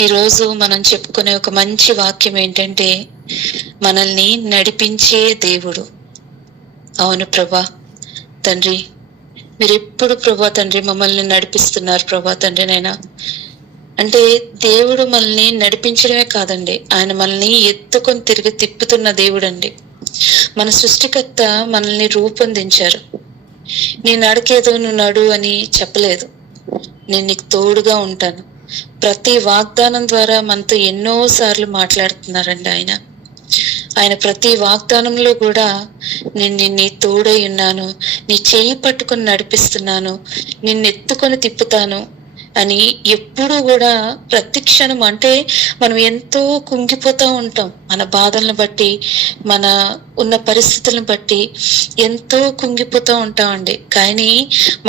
ఈరోజు మనం చెప్పుకునే ఒక మంచి వాక్యం ఏంటంటే, మనల్ని నడిపించే దేవుడు. అవును ప్రభా తండ్రి, మీరెప్పుడు ప్రభా తండ్రి మమ్మల్ని నడిపిస్తున్నారు ప్రభా తండ్రి నైనా. అంటే దేవుడు మనల్ని నడిపించడమే కాదండి, ఆయన మనల్ని ఎత్తుకొని తిరిగి తిప్పుతున్న దేవుడు అండి. మన సృష్టికర్త మనల్ని రూపొందించారు. నీ నడకేదో నువ్వు నడు అని చెప్పలేదు. నేను నీకు తోడుగా ఉంటాను. ప్రతి వాగ్దానం ద్వారా మనతో ఎన్నో సార్లు మాట్లాడుతున్నారండి ఆయన. ఆయన ప్రతి వాగ్దానంలో కూడా నేను నీ తోడై ఉన్నాను, నీ చేయి పట్టుకొని నడిపిస్తున్నాను, నిన్ను ఎత్తుకొని తిప్పుతాను అని ఎప్పుడూ కూడా ప్రతి క్షణం. అంటే మనం ఎంతో కుంగిపోతూ ఉంటాం, మన బాధలను బట్టి, మన ఉన్న పరిస్థితులను బట్టి ఎంతో కుంగిపోతూ ఉంటామండి. కానీ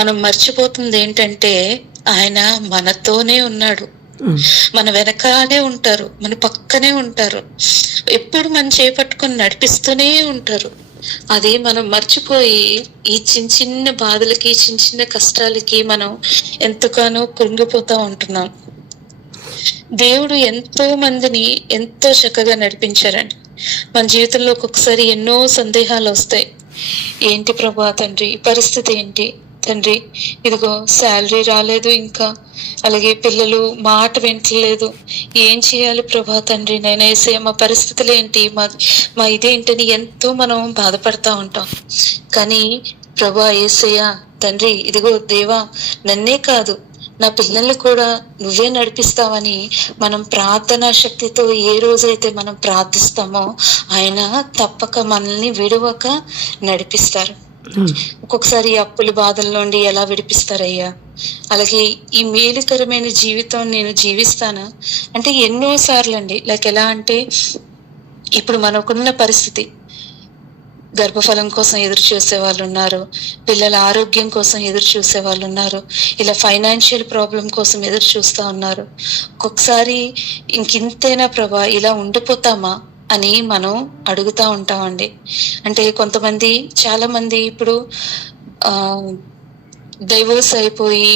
మనం మర్చిపోతుంది ఏంటంటే, ఆయన మనతోనే ఉన్నాడు, మన వెనకాలే ఉంటారు, మన పక్కనే ఉంటారు, ఎప్పుడు మన చేపట్టుకొని నడిపిస్తూనే ఉంటారు. అది మనం మర్చిపోయి ఈ చిన్న చిన్న బాధలకి, చిన్న చిన్న కష్టాలకి మనం ఎంతగానో కృంగిపోతా ఉంటున్నాం. దేవుడు ఎంతో మందిని ఎంతో చక్కగా నడిపించారండి. మన జీవితంలో ఒక్కొక్కసారి ఎన్నో సందేహాలు వస్తాయి. ఏంటి ప్రభా తండ్రి పరిస్థితి ఏంటి తండ్రి, ఇదిగో శాలరీ రాలేదు, ఇంకా అలాగే పిల్లలు మాట వింటలేదు, ఏం చేయాలి ప్రభా తండ్రి నేనేసే, మా పరిస్థితులు ఏంటి, మా ఇదేంటని ఎంతో మనం బాధపడతా ఉంటాం. కానీ ప్రభా యేసయ్య తండ్రి, ఇదిగో దేవా, నన్నే కాదు నా పిల్లల్ని కూడా నువ్వే నడిపిస్తావని మనం ప్రార్థనా శక్తితో ఏ రోజైతే మనం ప్రార్థిస్తామో, ఆయన తప్పక మనల్ని విడవక నడిపిస్తారు. ఒక్కొక్కసారి అప్పుల బాధల నుండి ఎలా విడిపిస్తారయ్యా, అలాగే ఈ మేలుకరమైన జీవితం నేను జీవిస్తానా అంటే ఎన్నో సార్లు అండి. లైక్ ఎలా అంటే, ఇప్పుడు మనకున్న పరిస్థితి, గర్భఫలం కోసం ఎదురు చూసే వాళ్ళు ఉన్నారు, పిల్లల ఆరోగ్యం కోసం ఎదురు చూసే వాళ్ళు ఉన్నారు, ఇలా ఫైనాన్షియల్ ప్రాబ్లం కోసం ఎదురు చూస్తూ ఉన్నారు. ఒక్కొక్కసారి ఇంకింతేనా ప్రభా, ఇలా ఉండిపోతామా అని మనం అడుగుతూ ఉంటామండి. అంటే కొంతమంది, చాలా మంది ఇప్పుడు డైవోర్స్ అయిపోయి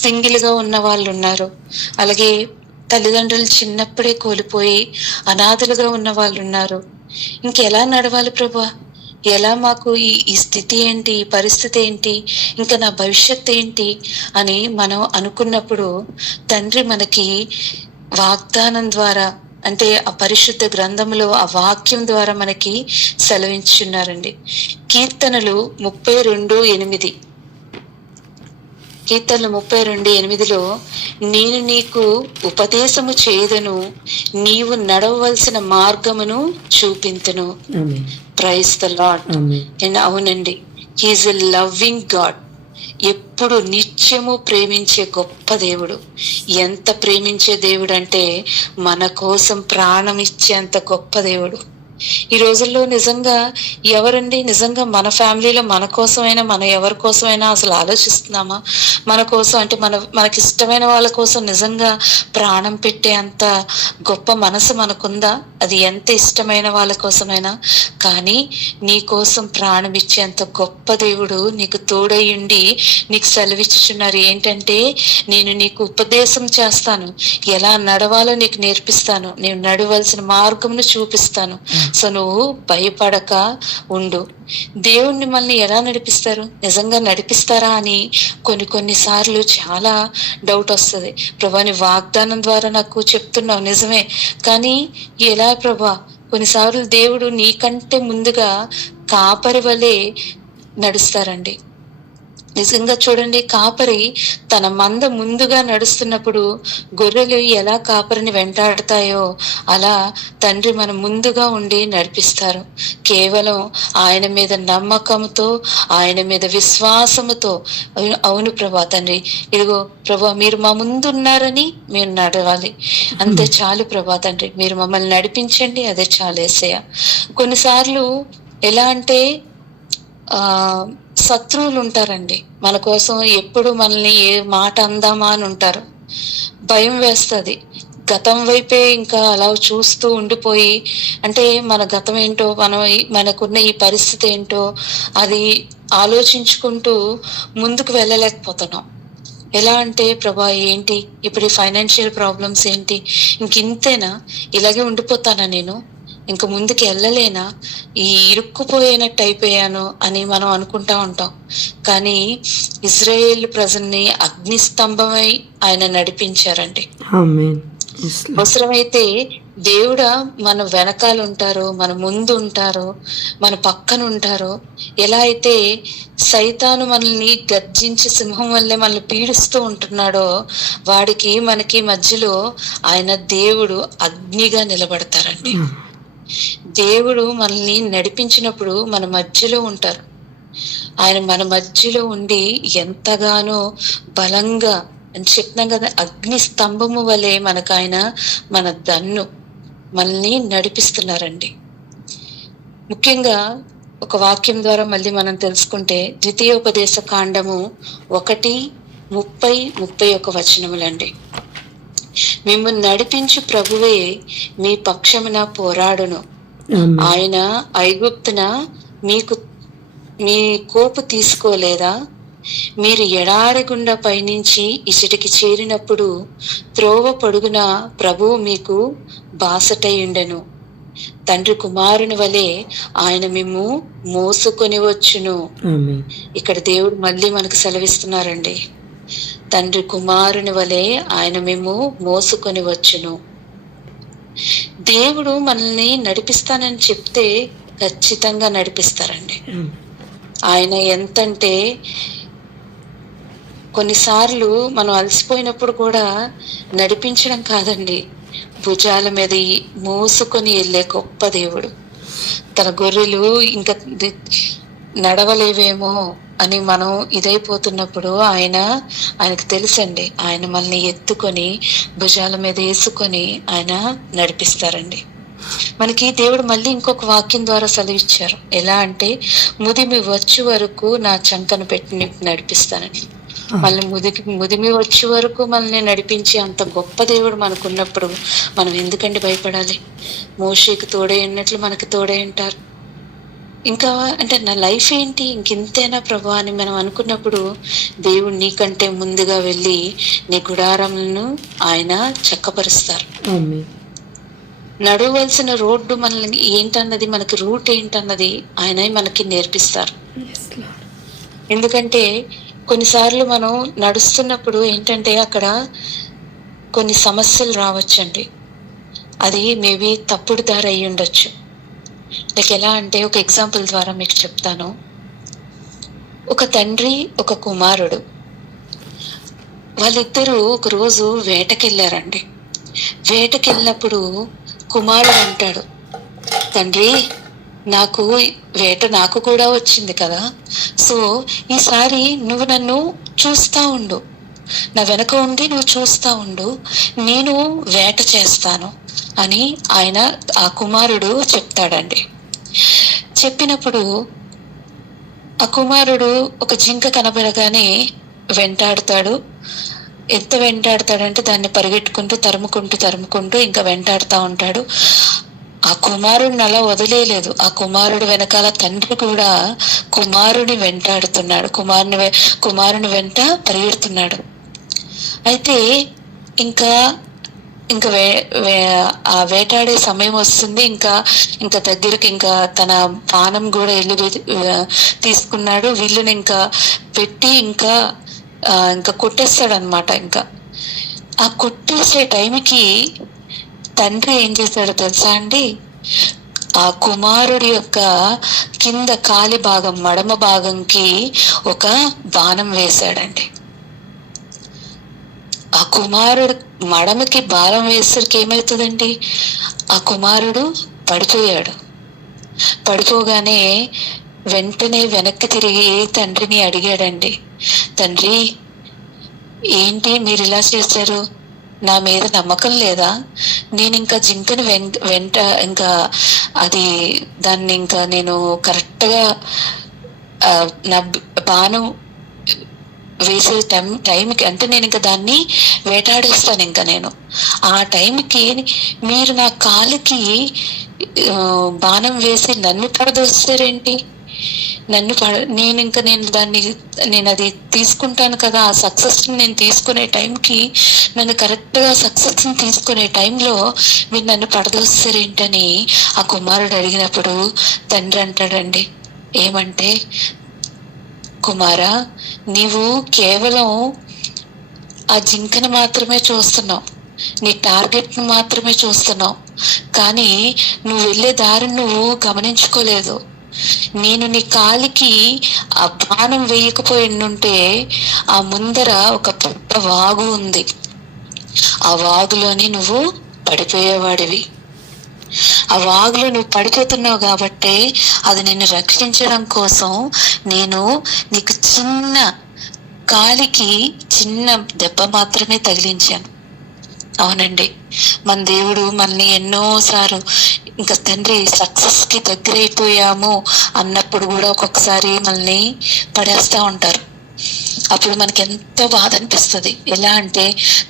సింగిల్గా ఉన్న వాళ్ళు ఉన్నారు. అలాగే తల్లిదండ్రులు చిన్నప్పుడే కోల్పోయి అనాథలుగా ఉన్న వాళ్ళు ఉన్నారు. ఇంకెలా నడవాలి ప్రభా, ఎలా మాకు ఈ స్థితి ఏంటి, ఈ పరిస్థితి ఏంటి, ఇంకా నా భవిష్యత్ ఏంటి అని మనం అనుకున్నప్పుడు, తండ్రి మనకి వాగ్దానం ద్వారా, అంటే ఆ పరిశుద్ధ గ్రంథంలో ఆ వాక్యం ద్వారా మనకి సెలవించున్నారండి. కీర్తనలు 32:8, కీర్తనలు 32:8లో, నేను నీకు ఉపదేశము చేయదను, నీవు నడవవలసిన మార్గమును చూపింతును. Praise the lord. అవునండి, హీఈస్ ఎ లవ్వింగ్ గాడ్. ఎప్పుడు నిత్యము ప్రేమించే గొప్ప దేవుడు. ఎంత ప్రేమించే దేవుడు అంటే, మన కోసం ప్రాణం ఇచ్చేంత గొప్ప దేవుడు. ఈ రోజుల్లో నిజంగా ఎవరండి నిజంగా మన ఫ్యామిలీలో మన కోసమైనా, మన ఎవరి కోసమైనా అసలు ఆలోచిస్తున్నామా? మన కోసం అంటే మనకి ఇష్టమైన వాళ్ళ కోసం నిజంగా ప్రాణం పెట్టే అంత గొప్ప మనసు మనకుందా? అది ఎంత ఇష్టమైన వాళ్ళ కోసమైనా. కానీ నీ కోసం ప్రాణం ఇచ్చేంత గొప్ప దేవుడు నీకు తోడయ్యుండి నీకు సెలవిచ్చుచున్నారు. ఏంటంటే, నేను నీకు ఉపదేశం చేస్తాను, ఎలా నడవాలో నీకు నేర్పిస్తాను, నేను నడవలసిన మార్గంను చూపిస్తాను. సో నువ్వు భయపడక ఉండు. దేవుణ్ణి మనల్ని ఎలా నడిపిస్తారు, నిజంగా నడిపిస్తారా అని కొన్నిసార్లు చాలా డౌట్ వస్తుంది. ప్రభా, నీ వాగ్దానం ద్వారా నాకు చెప్తున్నావు నిజమే, కానీ ఎలా ప్రభా? కొన్నిసార్లు దేవుడు నీకంటే ముందుగా కాపరి వలె నడుస్తారండి. నిజంగా చూడండి, కాపరి తన మంద ముందుగా నడుస్తున్నప్పుడు గొర్రెలు ఎలా కాపరిని వెంటాడతాయో అలా తండ్రి మన ముందుగా ఉండి నడిపిస్తారు. కేవలం ఆయన మీద నమ్మకంతో, ఆయన మీద విశ్వాసముతో. అవును ప్రభా తండ్రి, ఇదిగో ప్రభా, మీరు మా ముందు ఉన్నారని మేము నడవాలి, అంతే చాలు ప్రభా తండ్రి, మీరు మమ్మల్ని నడిపించండి, అదే చాలు యేసయ్య. కొన్నిసార్లు ఎలా అంటే, శత్రువులు ఉంటారండి మన కోసం, ఎప్పుడు మనల్ని ఏ మాట అందామా అని ఉంటారు. భయం వేస్తుంది. గతం వైపే ఇంకా అలా చూస్తూ ఉండిపోయి, అంటే మన గతం ఏంటో, మనకున్న ఈ పరిస్థితి ఏంటో అది ఆలోచించుకుంటూ ముందుకు వెళ్ళలేకపోతున్నాం. ఎలా అంటే ప్రభా ఏంటి ఇప్పుడు ఈ ఫైనాన్షియల్ ప్రాబ్లమ్స్ ఏంటి, ఇంకింతేనా, ఇలాగే ఉండిపోతానా నేను, ఇంక ముందుకు వెళ్ళలేనా, ఈ ఇరుక్కుపోయినట్టు అయిపోయాను అని మనం అనుకుంటా ఉంటాం. కానీ ఇజ్రాయేల్ ప్రజల్ని అగ్నిస్తంభమై ఆయన నడిపించారండి. అవసరమైతే దేవుడ మన వెనకాల ఉంటారో, మన ముందు ఉంటారో, మన పక్కన ఉంటారో, ఎలా అయితే సైతాను మనల్ని గర్జించి సింహం వల్లే మనల్ని పీడిస్తూ ఉంటున్నాడో, వాడికి మనకి మధ్యలో ఆయన దేవుడు అగ్నిగా నిలబడతారండి. దేవుడు మనల్ని నడిపించినప్పుడు మన మధ్యలో ఉంటారు. ఆయన మన మధ్యలో ఉండి ఎంతగానో బలంగా అని చెప్తున్నాం కదా, అగ్ని స్తంభము వలె మనకు ఆయన మన దన్ను మనల్ని నడిపిస్తున్నారండి. ముఖ్యంగా ఒక వాక్యం ద్వారా మళ్ళీ మనం తెలుసుకుంటే ద్వితీయోపదేశ కాండము 1:30-31 మిమ్మల్ని నడిపించు ప్రభువే మీ పక్షమున పోరాడును. ఆయన ఐగుప్తున మీ కోపు తీసుకోలేదా? మీరు ఎడారి గుండా పయనించి ఇచ్చటికి చేరినప్పుడు త్రోవ పొడుగున ప్రభువు మీకు బాసటై ఉండెను. తండ్రి కుమారుని వలె ఆయన మేము మోసుకొని వచ్చును. ఇక్కడ దేవుడు మళ్ళీ మనకు సెలవిస్తున్నారండి, తండ్రి కుమారుని వలె ఆయన మేము మోసుకొని వచ్చును. దేవుడు మనల్ని నడిపిస్తానని చెప్తే ఖచ్చితంగా నడిపిస్తారండి. ఆయన ఎంతంటే కొన్నిసార్లు మనం అలసిపోయినప్పుడు కూడా నడిపించడం కాదండి, భుజాల మీద మోసుకొని వెళ్ళే గొప్ప దేవుడు. తన గొర్రెలు ఇంకా నడవలేవేమో అని మనం ఇదైపోతున్నప్పుడు ఆయనకు తెలుసండి, ఆయన మనల్ని ఎత్తుకొని భుజాల మీద వేసుకొని ఆయన నడిపిస్తారండి. మనకి దేవుడు మళ్ళీ ఇంకొక వాక్యం ద్వారా సెలవిచ్చారు. ఎలా అంటే ముదిమి వచ్చే వరకు నా చంకను పెట్టి నడిపిస్తానని. మళ్ళీ ముదిమి వచ్చే వరకు మనల్ని నడిపించి అంత గొప్ప దేవుడు మనకున్నప్పుడు మనం ఎందుకంటే భయపడాలి? మోషేకి తోడై ఉన్నట్లు మనకి తోడై ఉంటారు. ఇంకా అంటే నా లైఫ్ ఏంటి, ఇంకింతేనా ప్రభు అని మనం అనుకున్నప్పుడు దేవుడు నీకంటే ముందుగా వెళ్ళి నీ గుడారములను ఆయన చక్కపరుస్తారు. నడవలసిన రోడ్డు మనల్ని ఏంటన్నది, మనకి రూట్ ఏంటన్నది ఆయన మనకి నేర్పిస్తారు. ఎందుకంటే కొన్నిసార్లు మనం నడుస్తున్నప్పుడు ఏంటంటే అక్కడ కొన్ని సమస్యలు రావచ్చండి. అది మేబీ తప్పుడు దారి అయి ఉండొచ్చు. లైక్ ఎలా అంటే ఒక ఎగ్జాంపుల్ ద్వారా మీకు చెప్తాను. ఒక తండ్రి ఒక కుమారుడు, వాళ్ళిద్దరూ ఒకరోజు వేటకెళ్ళారండి. వేటకెళ్ళినప్పుడు కుమారుడు అంటాడు, తండ్రి నాకు కూడా వచ్చింది కదా, సో ఈసారి నువ్వు నన్ను చూస్తా ఉండు, నా వెనక ఉండి నువ్వు చూస్తా ఉండు, నేను వేట చేస్తాను అని ఆ కుమారుడు చెప్తాడండి. చెప్పినప్పుడు ఆ కుమారుడు ఒక జింక కనబడగానే వెంటాడుతాడు. ఎంత వెంటాడతాడంటే దాన్ని పరిగెట్టుకుంటూ తరుముకుంటూ ఇంకా వెంటాడుతూ ఉంటాడు. ఆ కుమారుడిని అలా వదిలేయలేదు. ఆ కుమారుడు వెనకాల తండ్రి కూడా కుమారుని వెంటాడుతున్నాడు, కుమారుని వెంట పరిగెడుతున్నాడు. అయితే ఇంకా ఆ వేటాడే సమయం వస్తుంది. ఇంకా దగ్గరికి ఇంకా తన పానం కూడా తీసుకున్నాడు. వీళ్ళని ఇంకా పెట్టి ఇంకా కొట్టేస్తాడు అనమాట. ఇంకా ఆ కొట్టేసే టైంకి తండ్రి ఏం చేశాడో తెలుసా అండి? ఆ కుమారుడి యొక్క కింద కాలి భాగం, మడమ భాగంకి ఒక బాణం వేశాడండి. ఆ కుమారుడు మడమకి బాణం వేసరికి ఏమవుతుందండి? ఆ కుమారుడు పడిపోయాడు. పడిపోగానే వెంటనే వెనక్కి తిరిగి తండ్రిని అడిగాడండి, తండ్రి ఏంటి మీరు ఇలా చేశారు? నా మీద నమ్మకం లేదా? నేను ఇంకా జింకను ఇంకా దాన్ని ఇంకా నేను కరెక్ట్గా నా బాణం వేసే టైంకి అంటే నేను ఇంకా దాన్ని వేటాడేస్తాను. ఇంకా నేను ఆ టైంకి మీరు నా కాలికి బాణం వేసి నన్ను పడదోస్తారేంటి? నేను అది తీసుకుంటాను కదా, ఆ సక్సెస్ నేను తీసుకునే టైంకి, నన్ను కరెక్ట్ గా సక్సెస్ తీసుకునే టైంలో మీరు నన్ను పడదోస్తారేంటని ఆ కుమారుడు అడిగినప్పుడు తండ్రి అంటాడండి, ఏమంటే, కుమారా, నీవు కేవలం ఆ జింకను మాత్రమే చూస్తున్నావు, నీ టార్గెట్ ను మాత్రమే చూస్తున్నావు, కానీ నువ్వు వెళ్ళే దారిని నువ్వు గమనించుకోలేదు. నేను నీ కాలికి ఆ బాణం వేయకపోయిండుంటే ఆ ముందర ఒక పెద్ద వాగు ఉంది, ఆ వాగులోని నువ్వు పడిపోయేవాడివి. ఆ వాగులో నువ్వు పడిపోతున్నావు కాబట్టి అది నిన్ను రక్షించడం కోసం నేను నీకు కాలికి చిన్న దెబ్బ మాత్రమే తగిలించాను. అవునండి, మన దేవుడు మనల్ని ఎన్నోసార్లు ఇంకా తండ్రి సక్సెస్ కి దగ్గరైపోయాము అన్నప్పుడు కూడా ఒక్కొక్కసారి మనల్ని పడేస్తా ఉంటారు. అప్పుడు మనకి ఎంతో బాధ అనిపిస్తుంది. ఎలా అంటే,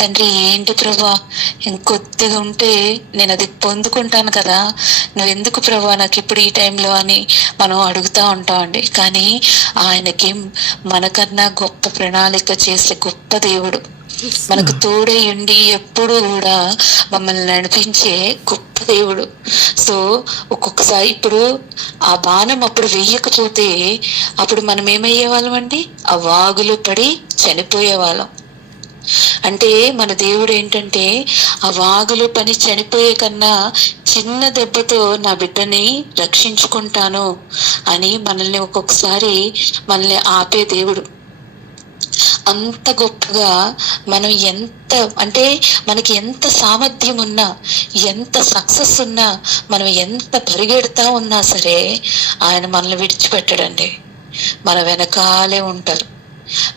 తండ్రి ఏంటి ప్రభా, ఇంకొద్దిగా ఉంటే నేను అది పొందుకుంటాను కదా, నువ్వెందుకు ప్రభా నాకు ఇప్పుడు ఈ టైంలో అని మనం అడుగుతా ఉంటామండి. కానీ ఆయనకి మనకన్నా గొప్ప ప్రణాళిక చేసే గొప్ప దేవుడు, మనకు తోడై ఉండి ఎప్పుడు కూడా మమ్మల్ని నడిపించే గొప్ప దేవుడు. సో ఒక్కొక్కసారి ఇప్పుడు ఆ బాణం అప్పుడు వెయ్యకపోతే అప్పుడు మనం ఏమయ్యే వాళ్ళం అండి, ఆ వాగులు పడి చనిపోయే వాళ్ళం. అంటే మన దేవుడు ఏంటంటే, ఆ వాగులు పని చనిపోయే కన్నా చిన్న దెబ్బతో నా బిడ్డని రక్షించుకుంటాను అని మనల్ని ఒక్కొక్కసారి మనల్ని ఆపే దేవుడు. అంత గొప్పగా మనం ఎంత అంటే, మనకి ఎంత సామర్థ్యం ఉన్నా, ఎంత సక్సెస్ ఉన్నా, మనం ఎంత పరిగెడతా ఉన్నా సరే ఆయన మనల్ని విడిచిపెట్టడండి. మన వెనకాలే ఉంటారు,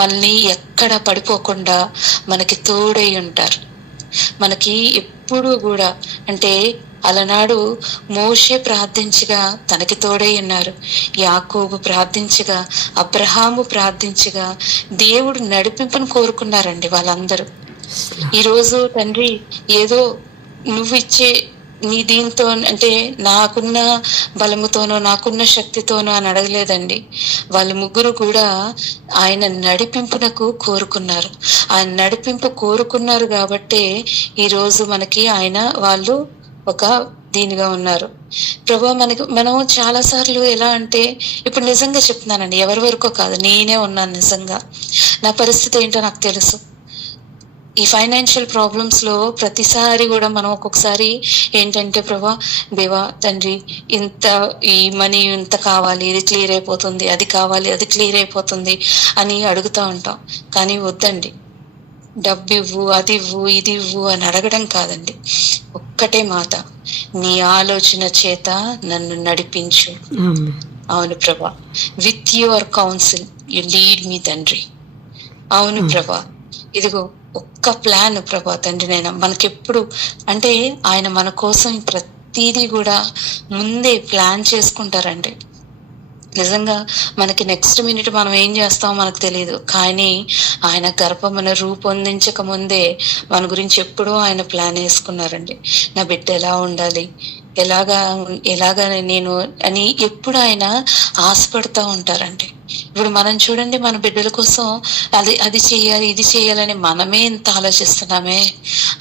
మనల్ని ఎక్కడ పడిపోకుండా మనకి తోడై ఉంటారు. మనకి ఎప్పుడు కూడా అంటే, అలనాడు మోషే ప్రార్థించగా తనకి తోడై ఉన్నారు, యాకోబు ప్రార్థించగా, అబ్రహాము ప్రార్థించగా దేవుడు నడిపింపును కోరుకున్నారండి వాళ్ళందరూ. ఈరోజు తండ్రి ఏదో నువ్వు ఇచ్చే నీ దీంతో అంటే నాకున్న బలముతోనో నాకున్న శక్తితోనో అని అడగలేదండి. వాళ్ళ ముగ్గురు కూడా ఆయన నడిపింపునకు కోరుకున్నారు. ఆయన నడిపింపు కోరుకున్నారు కాబట్టే ఈరోజు మనకి వాళ్ళు ఒక దీనిగా ఉన్నారు. ప్రభా, మనం చాలా సార్లు ఎలా అంటే, ఇప్పుడు నిజంగా చెప్తున్నానండి, ఎవరి వరకో కాదు, నేనే ఉన్నాను నిజంగా. నా పరిస్థితి ఏంటో నాకు తెలుసు. ఈ ఫైనాన్షియల్ ప్రాబ్లమ్స్ లో ప్రతిసారి కూడా మనం ఒక్కొక్కసారి ఏంటంటే, ప్రభా దేవా తండ్రి ఈ మనీ ఇంత కావాలి, ఇది క్లియర్ అయిపోతుంది, అది కావాలి, అది క్లియర్ అయిపోతుంది అని అడుగుతా ఉంటాం. కానీ వద్దండి, డబ్బు ఇవ్వు, అది ఇవ్వు, ఇది ఇవ్వు అని అడగడం కాదండి. ఒక్కటే మాట, నీ ఆలోచన చేత నన్ను నడిపించు. అవును ప్రభా, with your council you lead me తండ్రి. అవును ప్రభా, ఇదిగో ఒక్క ప్లాన్ ప్రభా తండ్రి, నేను మనకెప్పుడు అంటే ఆయన మన కోసం ప్రతిదీ కూడా ముందే ప్లాన్ చేసుకుంటారండి. నిజంగా మనకి నెక్స్ట్ మినిట్ మనం ఏం చేస్తామో మనకు తెలియదు, కానీ ఆయన గర్భమును రూపొందించక ముందే మన గురించి ఎప్పుడూ ఆయన ప్లాన్ వేసుకున్నారండి. నా బిడ్డ ఎలా ఉండాలి, ఎలాగా నేను అని ఎప్పుడు ఆయన ఆశపడుతూ ఉంటారండి. ఇప్పుడు మనం చూడండి, మన బిడ్డల కోసం అది చేయాలి, ఇది చేయాలని మనమే ఇంత ఆలోచిస్తున్నామే.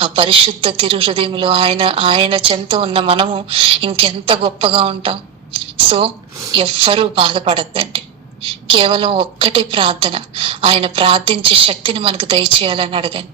ఆ పరిశుద్ధ తిరు హృదయంలో ఆయన చెంత ఉన్న మనము ఇంకెంత గొప్పగా ఉంటాం. సో ఎవ్వరూ బాధపడద్దండి, కేవలం ఒక్కటే ప్రార్థన, ఆయన ప్రార్థించే శక్తిని మనకు దయచేయాలని అడగండి.